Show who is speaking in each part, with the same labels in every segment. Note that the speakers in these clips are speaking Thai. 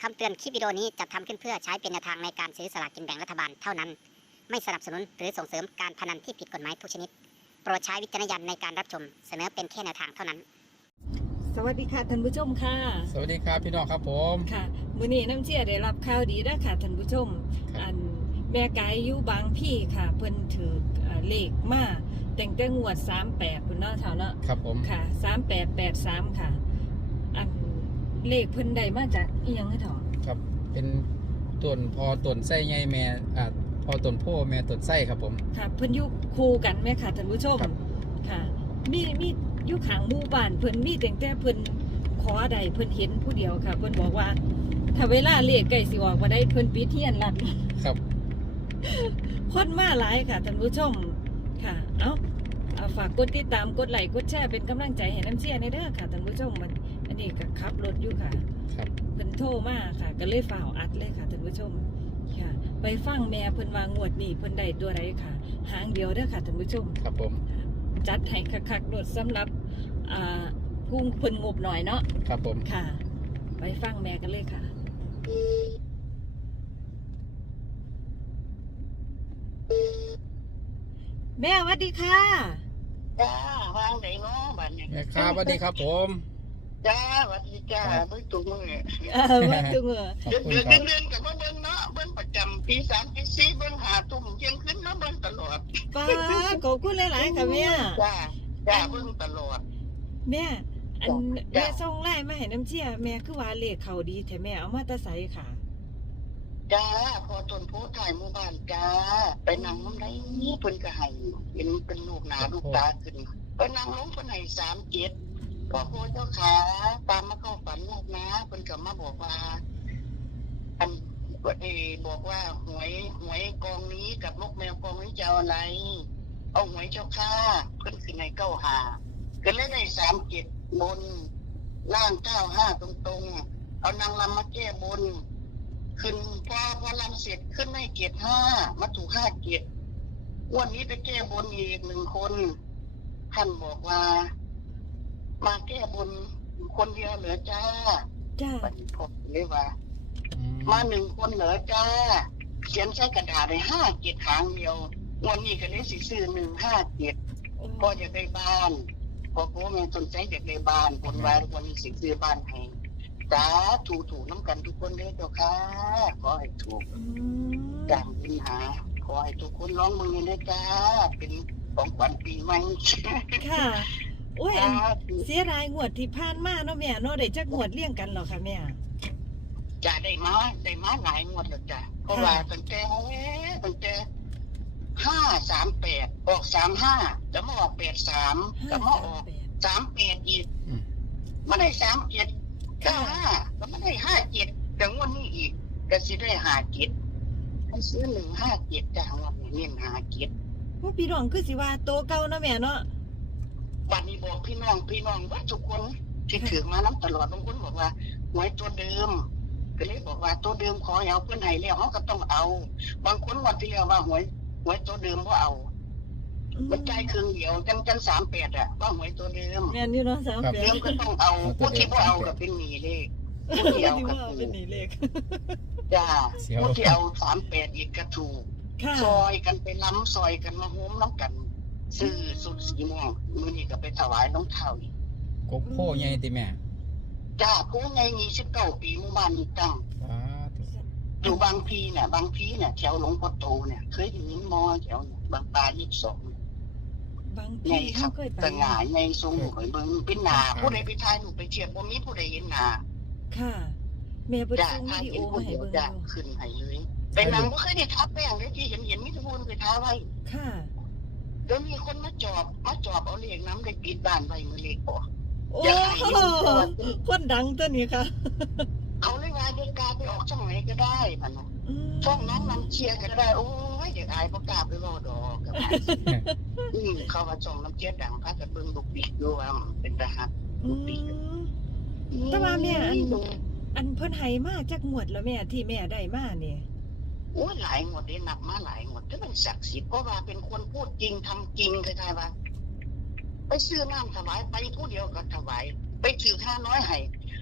Speaker 1: คำเตือนคลิปวิดีโอนี้จัดทำขึ้นเพื่อใช้เป็นแนวทางในการซื้อสลากกินแบ่งรัฐบาลเท่านั้นไม่สนับสนุนหรือส่งเสริมการพนันที่ผิดกฎหมายทุกชนิดโปรดใช้วิจารณญาณในการรับชมเสนอเป็นแค่แนวทางเท่านั้น
Speaker 2: สวัสดีค่ะท่านผู้ชมค่ะ
Speaker 3: สวัสดีครับพี่น้องครับผม
Speaker 2: ค่ะมื้อนี้น้ำเชี่ยได้รับข่าวดีแล้วค่ะท่านผู้ชมอันแม่ไก่อยู่บางพี่ค่ะเพิ่นถือเลขมาแต่งแต่งวด38พุ่นเนาะเท่าเนาะ
Speaker 3: ครับผม
Speaker 2: ค่ะ3883ค่ะอันเลขเพิ่นได้มาจากอีหยังเถาะ
Speaker 3: ครับเป็นต้นพอต้นไส้ไงแม่พอต้นโพแม่ต้นไส้ครับผม
Speaker 2: ค่ะเพิ่นอยู่คู่กันแม่ค่ะท่านผู้ชมค่ะมีอยู่ข้างหมู่บ้านเพิ่นมีแต่เพิ่นขอใดเพิ่นเห็นผู้เดียวค่ะเพิ่นบอกว่าถ้าเวลาเลขใกล้สิออกบ่ได้เพิ่นปิดเฮียนลัด
Speaker 3: ครับ
Speaker 2: คนมาหลายค่ะท่านผู้ชมค่ะเอาฝากกดติดตามกดไลค์กดแชร์เป็นกำลังใจให้น้ำเชี่ยในเด้อค่ะท่านผู้ชมอันนี้ก็ขับรถอยู่ค่ะ
Speaker 3: ครับ
Speaker 2: เพิ่นโทรมาค่ะก็เลยฝ่าวอัดเลยค่ะท่านผู้ชมค่ะไปฟังแม่เพิ่นว่างวดนี้เพิ่นได้ตัวใดค่ะหางเดียวเด้อค่ะท่านผู้ชม
Speaker 3: ครับผม
Speaker 2: จัดให้คักๆโดดสำหรับกุ้งเพิ่นงบหน่อยเนาะ
Speaker 3: ครับผม
Speaker 2: ค่ะไปฟังแม่กันเลยค่ะแม่สวัสดีค่ะ
Speaker 4: จ้าวางไหนเนาะบ้านนี้
Speaker 3: แม่ครับสวัสดีครับผม
Speaker 4: จ้าสวัสดีจ้าเบิ้งตุ้งมือ
Speaker 2: ว่าจุง
Speaker 4: เดือนกับว่าเบิ้งเนาะเบิ้งประจำปี3ปี4เบิ้งหาตุ่มเที่ยงคืนเนาะเบิ้งตลอด
Speaker 2: ป้าขอบคุณหลายๆค่ะแม่
Speaker 4: จ้าเบิ้งตลอด
Speaker 2: แม่แม่ส่งไลน์มาให้น้ำเชี่ยแม่คือว่าเลขเขาดีแต่แม่เอามาตะไสค่ะ
Speaker 4: จ้าพอต้นโพถ่ายหมู่บ้านจ้าไปนั่งน้ำไรนี่เพิ่นก็ให้เห็นเป็นลูกหนาลูกตาขึ้นไปนั่งลงเพิ่นให้37พอโพเจ้าขาตามมาเข้าฝันลูกนะเพิ่นก็มาบอกว่าอันบอกว่าหวยกองนี้กับนกแมวกองนี้จะเอาอะไรเอาหวยเจ้าค่าเพิ่นขึ้นใน95ก็เลยได้37บนล่าง95ตรงๆเอานางรำมาแก้บนขึ้นพอลำเสร็จขึ้นให้เกียรติ5มาถูก5เกียรติวันนี้ไปแก้บนอีก1คนท่านบอกว่ามาแก้บนคนเดียวเหลือจ้าบัดนี้ผมเลยว่ามา1คนเหลือจ้าเขียนใส่กระดาษได้5เกียรติหางเดียววันนี้ก็เลยสิซื้อ157ก็จะได้บ้านพอโก้แม่สนใจเด็กในบ้านคนว่าวันนี้สิซื้อบ้านให้จ้าถูกน้ำกันทุกคนเลยเจ้าค่ะขอให้ถูกจำปัญหาขอให้ทุกคนร้องมึงเลยจ้าเป็นของขวัญปีใหม่
Speaker 2: ค่ะโอ้ยเสียดายงวดที่ผ่านมาเนาะแม่เนาะได้จักงวดเลี้ยงกันหรอคะแม่
Speaker 4: จ้าได้มาหลายงวดแล้วจ้าเพราะว่าตั้งแต่538ออก35แล้วมาออก83แล้วมาออก38อีกไม่ได้37 95แล้วไม่ได้57แต่งวดนี้อีกก็สิได้57ให้ซื้อ157จ้างวดนี้เน้น57
Speaker 2: ว่าพี่น้องคือสิว่าโตเก่าเนาะแม่เนาะ
Speaker 4: บัดนี้บอกพี่น้องว่าทุกคนที่ถือมาน้ำตลอดบางคนบอกว่าหวยตัวเดิมก็เลยบอกว่าตัวเดิมขอเอาเพื่อนให้แล้วเขาก็ต้องเอาบางคนวันที่แล้วว่าหวยตัวเดิมว่าเอามันใจครึ่งเดียวจัง38อ่ะว่าหวยตัวเดิม
Speaker 2: แม่นอยู่เนาะ38
Speaker 4: เดิมก็ต้องเอาผู้ที่บ่เอาก็เป็นหนีเลขผู้ที่เอาก็
Speaker 2: เป็นหนีเลข
Speaker 4: จ้าผู้ที่เอา38อีกก็ถูกซอยกันไปล้ำซอยกันมาโฮมน้ำกันซื้อสุดสีม่วงมื้อนี้ก็ไปถวายน้องเฒ่าอีก
Speaker 3: กบโพใหญ่ติแม่
Speaker 4: จ้าโพใหญ่29ปีหมู่บ้านนี้ตั้งอยู่บางพีเนี่ยแถวหลวงพ่อโตเนี่ยเคยได้ยินมอแถวบางปลา22
Speaker 2: บางพี
Speaker 4: ครับแต่หงายในทรงหอยเบิ่งเป็นหน้าผู้ใดไปถ่ายรูปไปเทียบบ่มีผู้ใดเห็นหน้า
Speaker 2: ค่ะแม่บ่ส่งวิดีโอมาให้เบิ่ง
Speaker 4: ขึ้นให้เลยเป็นนางบ่เคยได้ทับแป้งเลยที่เห็นมีทุกคนไปท้าไว้
Speaker 2: ค่ะ
Speaker 4: เดี๋ยวมีคนมาจอบเอาเลขน้ำได้ปิดบ้านไว้มื้อเลขบ่
Speaker 2: โอ้คนดังตัวนี้ค่ะ
Speaker 4: เขาเลยว่าเด็กกาไปออกช่องไหนก็ได้พันนะช่องน้องนำเชียร์ก็ได้โอ้ยเด็กอายประกาศไปรอดอกกับเขาว่าช่องน้ำเชียร์ดังพากันเบิ่งลูกปีกอยู่ว่าเป็นทหารลูกปีก
Speaker 2: แต่ว่าแม่อันเพิ่นให้มาจักงวดแล้วแม่ที่แม่ได้มานี่
Speaker 4: โอ้ยหลายงวดได้นับมาหลายงวดแต่มันศักดิ์สิทธิ์เพราะว่าเป็นคนพูดจริงทำจริงคล้ายๆว่าไปซื้อน้ำถวายไปผู้เดียวก็ถวายไปถือค่าน้อยให้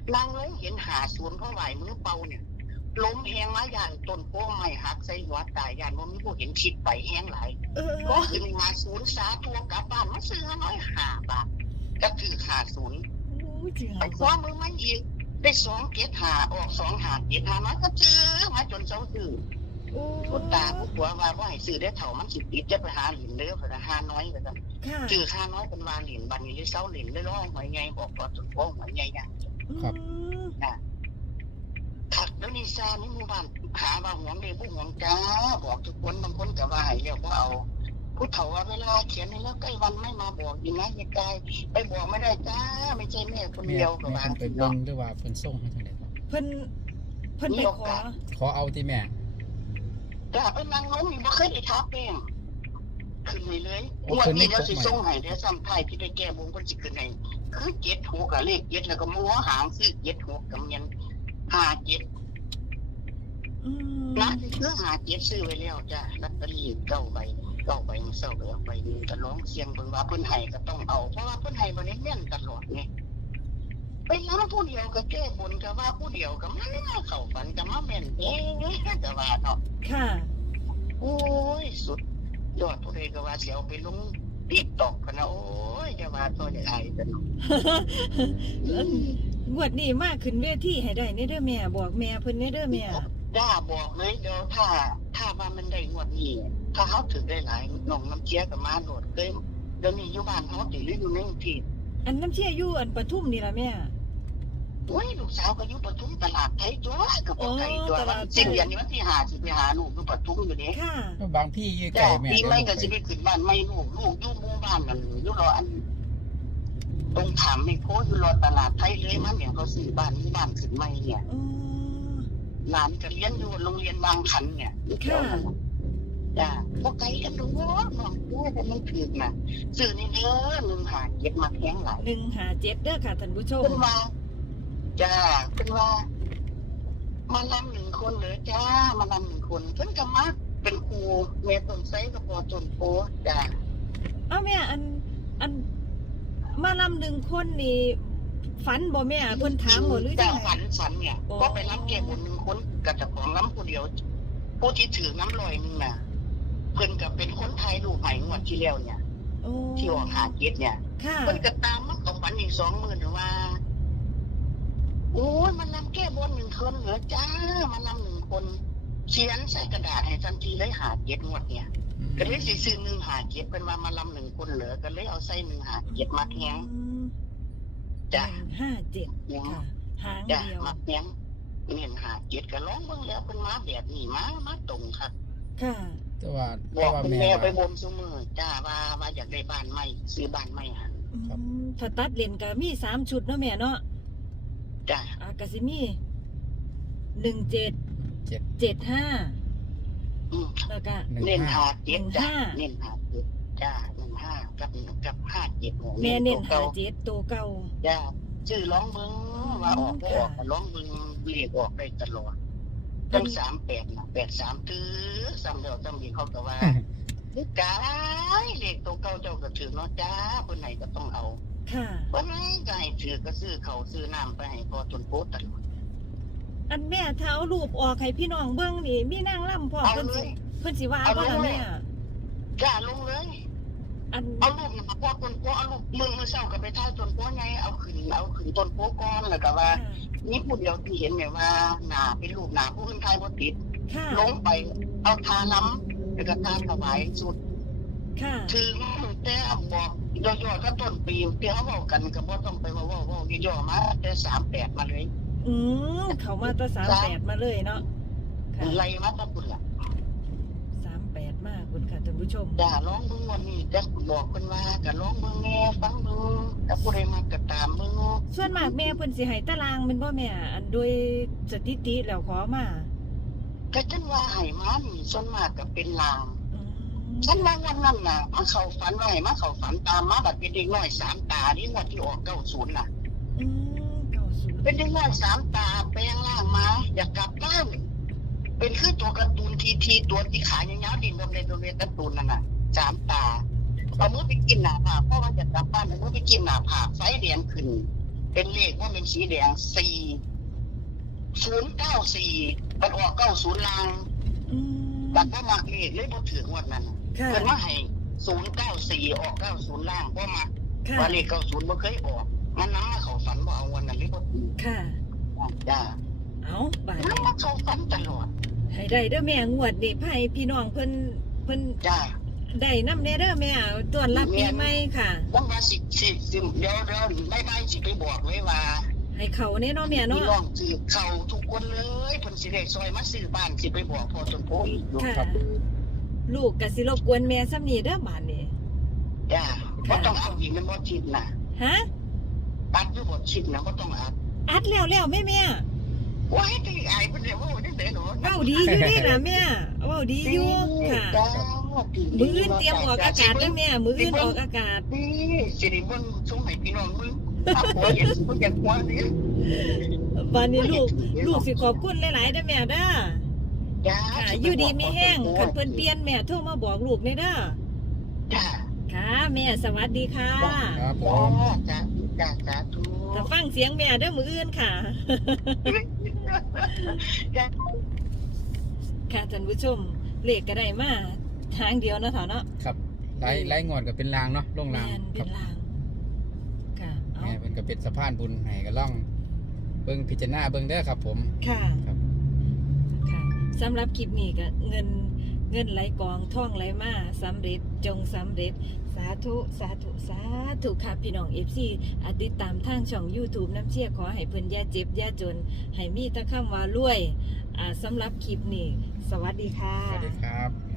Speaker 4: นางเลยเห็นหาศูนย์เพราะไหวมือเป่าเนี่ยล้มแหงมาอย่างต้นโพไม้หักใส่หัวตายยานว่ามีผู้เห็นคิดไปแหงหลายก็คือหาศูนย์สาทัวกลับบ้านมาซื้อ505 บาทก็คือหาศูนย์ไปคว้ามือมันอีกได้275ออก257น้อยก็ซื้อมาจนเช้าซื้อผู้ตาผู้ผัวว่าให้ซื้อได้เท่ามันสิติดจะไปหาหลินเด้อเพราะ5น้อยก็ได้ซื้อ5น้อยเป็นวาหลินบัดนี้ได้เช้าหลินได้ร้อยหอยใหญ่บอกว่าต้นโพหอยใหญ่อย่าง
Speaker 3: ครับ
Speaker 4: ขัดแล้วนี่ซานี่หมู่บ้านหาว่าห่วงเด็กผู้ห่วงจ้าบอกทุกคนบางคนก็ว่าให้เรียกว่าเอาผู้เฒ่าว่าเวลาเขียนให้แล้วใกล้วันไม่มาบอกดีนะยายกายไปบอกไม่ได้จ้าไม่ใช่แม่คน
Speaker 3: แม่
Speaker 4: เดียวก็
Speaker 3: แม่
Speaker 4: ว่า
Speaker 3: เพิ่นไปเบิ่งหรือว่าเพิ่นส่งให้จังได๋ครับ
Speaker 2: เพิ่นไปขอ
Speaker 3: เอาที่แม่
Speaker 4: จ้าไปนั่งน้องมีบ่เคยได้ทับเองขึ้นเลยงวดนี้เดี๋ยวสิส่งให้เดี๋ยวซ้ำไทยที่ได้แก้บงคนสิขึ้นให้คือ76กับเลข7แล้วก็มัวหางซื้อ76กับเมียน57นะคือ57ซื้อไว้แล้วจ้ะลอตเตอรี่9 ใบมันเศร้าไปเอาไปนึงก็ร้องเสียงเบิ่งว่าเพิ่นให้ก็ต้องเอาเพราะว่าเพิ่นให้บ่ได้แม่นตลอดไงไปนำผู้เดียวก็แก้บนก็ว่าผู้เดียวก็มาเข้าฝันก็มาแม่นเอ๊ะก็ว่าเนาะ
Speaker 2: ค่ะ
Speaker 4: โอ้ยสุดยอดผู้ใดก็ว่าสิเอาไปลง TikTok กันนะโอ้ยจะว่าตัวใหญ่ๆกันเนาะ
Speaker 2: งวดนี้มาขึ้นเวทีให้ได้ในเด้อแม่บอกแม่เพิ่นในเด้อแม่
Speaker 4: จ้าบอกเลยเดี๋ยวถ้าว่ามันได้งวดนี้ถ้าเฮาถึงได้หลายน้องน้ำเชียก็มาโดดเด้เดี๋ยวนี้อยู่บ้านเฮาสิหรืออยู่ในกรุงเทพ
Speaker 2: อันน้ำเชี่ยอยู่อันปทุมนี่ล่ะแม่
Speaker 4: โอ้ยลูกสาวก็อยู่ปทุมตลาดไทยจ้วก็บ่ไกลจ้ววันสิ้นเดือนนี้วันที่5สิไปหาลูกอยู่ปทุมอยู่เด้
Speaker 2: ค่ะ
Speaker 3: บางพี่อยู่ใก
Speaker 4: จ้า
Speaker 3: ล้แม่
Speaker 4: ปีใหม่ก็
Speaker 3: เดี๋
Speaker 4: สิ
Speaker 3: ยว
Speaker 4: ไปขึ้นบ้านใหม่ลูกอยู่หมู่บ้านนั่นอยู่รออันตรงถามไม่โพอยู่รอตลาดไทยเลยมันเนี่ยเขาซื้อบ้านนี้บ้านขึ้นใหม่เนี่ย
Speaker 2: อ๋อ
Speaker 4: หลานก็เรียนอยู่โรงเรียนบางขันเนี่ย
Speaker 2: ค่ะ
Speaker 4: จ้าบ่ไกลกันดูน้องเด้อแต่มันถูกน่ะซื้อนี่เด้อ157มาแพงหลาย
Speaker 2: 157เด้อค่ะท่านผู้ชม
Speaker 4: เพิ่นว่าจ้าเพิ่นว่ามาลำ1 คนเหรอจ้ามาลำ1 คนเพิ่นก็มาเป็นครูแม่ต้นไสก็พอต้นโพจ้า
Speaker 2: เอาแม่อันมาลำ1คนนี่ฝันบ่แม่เพิ่นถามบ่หรือจั
Speaker 4: จ้าง
Speaker 2: ได๋
Speaker 4: ฝันเนี่ยก็ไปลำแก้บน1 คนกับเจ้าของลำผู้เดียวผู้ที่ถือน้ำลอยนึงน่ะเพิ่นก็เป็นคนไทยรูปให้งวดที่แล้วเนี่ย
Speaker 2: โอ้
Speaker 4: ที่ออก57เนี่ย
Speaker 2: ค่ะ
Speaker 4: เพิ่นก็ตามมาเข้าฝันอีก20,000ว่าโอ้ยมันลำแก้บน1 คนเหรอจ้ามันลำ1 คนเขียนใส่กระดาษให้ทันทีเลย57งวดเนี่ยก็เลยสิซื้อ157เป็นว่ามาลำ1 คนเหรอก็เลยเอาใส่157มาแทงจ้ะ
Speaker 2: 57ค่ะหาง
Speaker 4: จ้ะ
Speaker 2: เดียว
Speaker 4: มาแทงเน้น57ก็ร้องเบิ่งแล้วเพิ่นมาแบบนี้มาตรงครับ
Speaker 2: ค่ะ
Speaker 3: แต่ว่า
Speaker 4: บอกคุณ
Speaker 3: แม่
Speaker 4: แม่ไป
Speaker 3: ว่า
Speaker 4: บนซุมื้อจ้าว่าอยากได้บ้านใหม่ซื้อบ้านใหม่หั่น
Speaker 3: ครับ
Speaker 2: ถ้าตัดเลนก็มี3ชุดเนาะแม่เนาะ
Speaker 4: จ้า
Speaker 2: ก็สิมี1775
Speaker 4: อืม
Speaker 2: แล้วก็
Speaker 4: เน้น
Speaker 3: 15
Speaker 4: 57จ้าเน้น57จ้า15กับ57
Speaker 2: แม่เน้น
Speaker 4: ตัวก่า
Speaker 2: 57ตัวเก่า
Speaker 4: จ้าชื่อร้องเบิ้งว่าออกก็ออกร้องเบิ้งเรียกออกได้ตลอดตั้ง38นะ83ตื้อซ้ำเดียวซ้ำดีเขาก็ว่าลูกกายเลขตัวเก่าเจ้าก็ถือเนาะจ้าคนไหนก็ต้องเอา
Speaker 2: ค่ะ
Speaker 4: คนไหนก็ให้ถือก็ซื้อเขาซื้อน้ำไปให้พอจนโพสตลอด
Speaker 2: อันแม่ถ้าเอารูปออกให้พี่น้องเบิ่งนี่มีนางล่ำพร้อม
Speaker 4: เอา
Speaker 2: เพิ่น
Speaker 4: เล
Speaker 2: สิ
Speaker 4: ย
Speaker 2: เพิ่นสิว่าบ่ล่ะแม่
Speaker 4: จ้าลงเลย
Speaker 2: อัน
Speaker 4: เอารูปมาพอจนโพเอารูปมือเศร้ากับไปท่าจนโพไงเอาขึ้นต้นโพก่อนแล้วก็ว่านี่พูดเดียวที่เห็นเนี่ยว่าหนาเป็นรูปหนาผู้อื่นไทยบ่ติด
Speaker 2: ค่ะ
Speaker 4: ลงไปเอาทาล้ำแล้วก็ทาถวายสุด
Speaker 2: ค่ะ
Speaker 4: ถึงแต่บอกย่อๆก็ต้นปีที่เขาบอกกันก็บ่ต้องไปว่าย่อๆมาแต่38มาเลย
Speaker 2: เขามาตั้ง38มาเลยเนาะค่ะ
Speaker 4: ไล่มาตะพุ่นล่ะ
Speaker 2: 38มาคุณค่ะท่านผู้ชม
Speaker 4: จ้าร้องเบิ่งวันนี้จักบอกเพิ่นว่าก็ร้องเบิ่งแน่ฟังเบิ่งถ้าผู้ใดมาก็ตามเบิ่ง
Speaker 2: ส่วนมากแม่เพิ่นสิให้ตารางแม่นบ่แม่อันโดยสถิติแล้วขอมา
Speaker 4: ก็ฉันว่าให้มานี่ส่วนมากก็เป็นลาง
Speaker 2: อืม
Speaker 4: ฉันว่าวันนั้นน่ะมาเข้าฝันว่าให้มาเข้าฝันตามมาบัดเป็นเด็กน้อย3 ตานี่งวดที่ออก90น่ะ
Speaker 2: 90
Speaker 4: เป็นเด็กน้อย3 ตาแปลงร่างมาอยากกลับบ้านเป็นคือตัวการ์ตูนทีตัวที่ขายาวๆดินโดมเรการ์ตูนนั่นน่ะ3 ตาเอามือไปกินหน้าผากเพราะว่าจะกลับบ้านเอามือไปกินหน้าผากไฟแดงขึ้นเป็นเลขว่าเป็นสีแดง4094มันออก90ลาง
Speaker 2: อืม
Speaker 4: บัดว่ามักเลขเลยบ่ถึงงวดนั้น
Speaker 2: ค่ะ
Speaker 4: เพิ่นมาให้094ออก90ล่างบ่มัก
Speaker 2: ค่ะ
Speaker 4: ว่าเลข90บ่เคยออกมันนำมาเข้าฝันบ่เอาวันนั้นเลยบ่ถูก
Speaker 2: ค่ะ
Speaker 4: จ้า
Speaker 2: เอาบาด
Speaker 4: นำ
Speaker 2: นี้
Speaker 4: มาเข้าฝันตลอด
Speaker 2: ให้ได้เด้อแม่งวดนี่ไผพี่น้องเพิ่น
Speaker 4: จ้า
Speaker 2: ได้นำแน่เด้อแม่ต้อนรับปีใหม่ค่ะ
Speaker 4: ว่าสิเดี๋ยวไม่สิไปบอกไว้ว่า
Speaker 2: ให้เขาแน่เนาะแม่
Speaker 4: พี่
Speaker 2: เนาะ
Speaker 4: น้องสิเข้าทุกคนเลยเพิ่นสิได้ซอยมาซื้อบ้านสิไปบอกพ่อต้นโพอีกอยู่
Speaker 2: ค่ะ ลูกก็สิรบกวนแม่ซ้ำนี้เด้อบาดนี้
Speaker 4: จ้าบ่ต้องอัดอีกมันบ่ชิดนะ
Speaker 2: ฮะ
Speaker 4: อัดอยู่บ่ชิดนะบ่ต้องอัด
Speaker 2: อัดแล้วแม่
Speaker 4: ว่าให้ที่อายเพิ่นได้ว่าจังได๋เนาะ
Speaker 2: เว้าดีอยู่นี่ล่ะแม่เว้าดีอยู่ค่ะ
Speaker 4: จ้า
Speaker 2: มื้ออื่นเตรียมออกอากาศเด้อแม่มื้ออื่นออกอากาศ
Speaker 4: นี่สิได้เบิ่งส่งให้พี่น้องมึงถ้าผัวเห็นสิบ่อยากหัวสิ
Speaker 2: วันนี้ลูกสิขอบคุณหลายๆเด้อแม่เด้อ
Speaker 4: จ้า
Speaker 2: ค่ะอยู่ดีมีแห้งคันเพิ่นเปลี่ยนแม่โทรมาบอกลูกแน่เด้อ
Speaker 4: จ้า
Speaker 2: ค่ะแม่สวัสดีค่ะ
Speaker 3: ครับผ
Speaker 4: จ้าม จ้าสาธุ
Speaker 2: ถ้าฟังเสียงแม่เด้อมื้ออื่นค่ะ
Speaker 4: จ้า
Speaker 2: ค่ะท่านผู้ชมเลขก็ได้มาทางเดียวเนาะเถาะเนาะ
Speaker 3: ครับไล่งอนก็เป็นรางเนาะลงราง
Speaker 2: แม่น
Speaker 3: ค
Speaker 2: เป็
Speaker 3: รับ
Speaker 2: นลางค่ะเอา
Speaker 3: แม่เพิ่นก็เป็นสะพานบุญให้ก็ล่องเบิ่งพิจารณาเบิ่งเด้อครับผม
Speaker 2: ค่ะ
Speaker 3: ครับ
Speaker 2: ค่ะสำหรับคลิปนี้ก็เงินไหลกองท่องไหลมาสำเร็จจงสำเร็จสาธุสาธุสาธุค่ะพี่น้อง FC ติดตามทางช่อง YouTube น้ำเชี่ยขอให้เพิ่นอย่าเจ็บอย่าจนให้มีแต่คำว่ารวยสำหรับคลิปนี้สวัสดีค่ะ
Speaker 3: สวัสดีครับ